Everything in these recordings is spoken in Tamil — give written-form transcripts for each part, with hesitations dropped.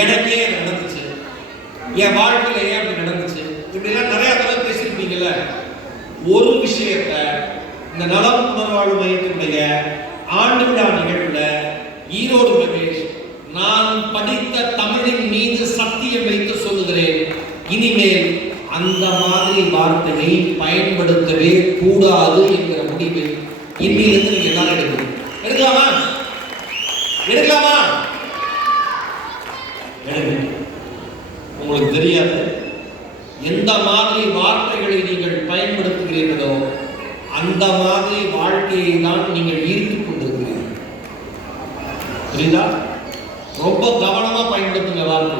எனக்கே நடந்துச்சு, என் வாழ்க்கையிலேயே அப்படி நடந்துச்சு, இப்படிலாம் நிறைய தடவை பேசியிருப்பீங்கல்ல. ஒரு விஷயத்த இந்த நலம் புனர்வாழ்வு மையத்தினுடைய ஆண்டு விழா நிகழ்வுல ஈரோடு பிரதேஷ் நான் படித்த தமிழின் மீது சத்தியம் வைத்து சொல்லுகிறேன், இனிமேல் அந்த மாதிரி வார்த்தையை பயன்படுத்தவே கூடாது என்கிற முடிவை இன்னிலிருந்து நீங்க எல்லாரும் எடுக்கலாமா? எடுக்கலாமா? உங்களுக்கு தெரியாது எந்த மாதிரி வார்த்தைகளை நீங்கள் பயன்படுத்துகிறீர்களோ அந்த மாதிரி வாழ்க்கையை தான் நீங்கள் ஈர்த்துக் கொண்டிருக்கிறீர்கள். புரியுதா? ரொம்ப கவனமா பயன்படுத்துங்க வார்த்தை.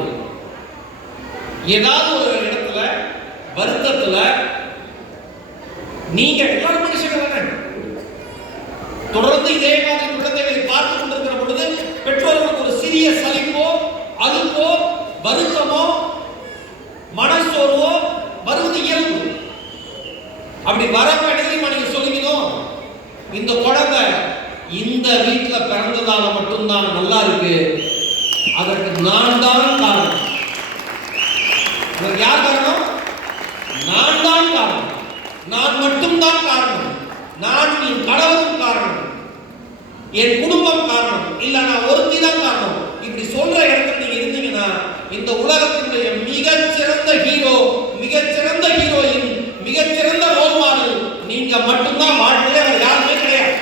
ஏதாவது ஒரு இடத்துல வருத்தத்துல நீங்க எல்லாரும் மனுஷங்க தொடர்ந்து இதே மாதிரி குழந்தைகளை பார்த்துக் கொண்டிருக்கிற பொழுது பெற்றோர்களுக்கு ஒரு சிறிய சலிப்போ அலுப்போ வருத்தமோ மனசோர்வோ வருவது இயல்பு. அப்படி வரப்ப நீங்க சொல்லிக்கணும், இந்த குழந்தை இந்த வீட்டுல பிறந்ததால மட்டும்தான் நல்லா இருக்கு, அதற்கு நான் தான் காரணம். அதற்கு யார் காரணம்? நான் தான் காரணம், நான் மட்டும்தான் காரணம், நான் என் கடவுளும் காரணம், என் குடும்பம் காரணம், இல்ல நான் ஒருத்தி தான் காரணம். இப்படி சொல்ற இடத்துல நீங்க இருந்தீங்கன்னா இந்த உலகத்தினுடைய மிகச்சிறந்த ஹீரோ, மிகச்சிறந்த ஹீரோயின், மிகச்சிறந்த ரோல் மாடல் நீங்க மட்டும்தான். வாழ்க்கையில அவர் யாருமே கிடையாது.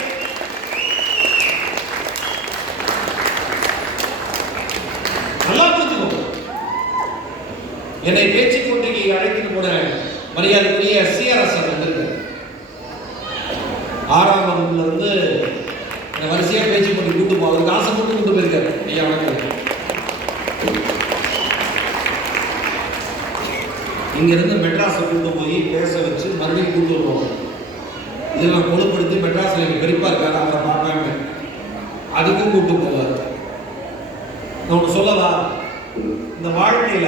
நல்லா புரிஞ்சுக்கோங்க. என்னை பேச்சு போட்டிக்கு அழைத்துட்டு போன மரியாதைக்குரிய சிஆர்எஸ் வந்திருக்காரு. 6ஆம் வகுப்புல இருந்து வரிசையா பேச்சு போட்டி கூட்டு போவதுக்கு ஆசைப்பட்டு கூட்டு போயிருக்காரு. ஐயா வணக்கம். இங்க இருந்து மெட்ராஸை கூட்டு போய் பேச வச்சு மறுபடியும் கூட்டு வருவோம். இதெல்லாம் கொழுப்படுத்தி மெட்ராஸ்ல எங்க பெரியப்பா இருக்காரு, அவரை பார்க்காம அதுக்கும் கூட்டு போவார். நான் சொல்லவா, இந்த வாழ்க்கையில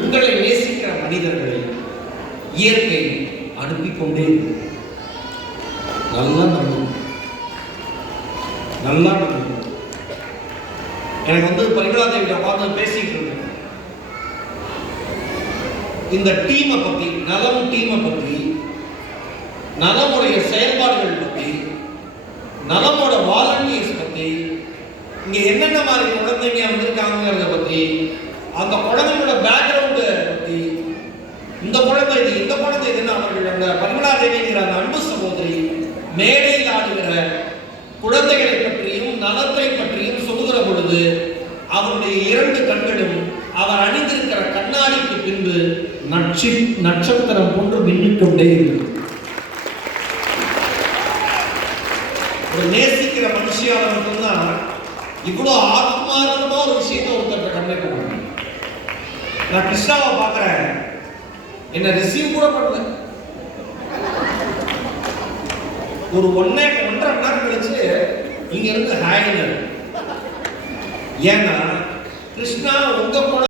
உங்களை நேசிக்கிற மனிதர்களை இயற்கை அனுப்பி கொண்டே நல்லா நம்பும், நல்லா நம்பும். எனக்கு வந்து பரிமளாதேவியை பார்த்து பேசிட்டு இருக்கேன். இந்த டீமை பத்தி, நலம் டீமை பத்தி, நலமுடைய செயல்பாடுகள் பத்தி, நலமோட வாலண்டியர்ஸ் பத்தி, இங்க என்னென்ன மாதிரி குழந்தைங்க வந்திருக்காங்கிறத பத்தி, அந்த குழந்தைங்களோட பேக்ரவுண்ட் பத்தி, இந்த குழந்தை இது, இந்த குழந்தை இதுன்னு அவர்கள் அந்த பரிமளாதேவிங்கிற அந்த அன்பு சகோதரி மேடையில் ஆடுகிற குழந்தைகளை பற்றியும் நலத்தை பற்றியும் சொல்லுகிற பொழுது அவருடைய 2 கண்களும் அவர் அணிந்திருக்கிற கண்ணாடிக்கு பின்பு நட்சத்திரம் போன்று மின்னிக்கொண்டே இருக்கிறது. ஒரு நேசிக்கிற மனுஷியால மட்டும்தான் இவ்வளவு ஆத்மார்த்தமா ஒரு விஷயத்தை ஒருத்தர் கண்ணைக்க முடியும். நான் கிருஷ்ணாவை பார்க்கிறேன், என்ன ரிசீவ் கூட பண்ணல. ஒரு 1.5 மணி நேரம் கழிச்சு இங்க இருந்து ஹாய்னர். ஏன்னா கிருஷ்ணா உங்க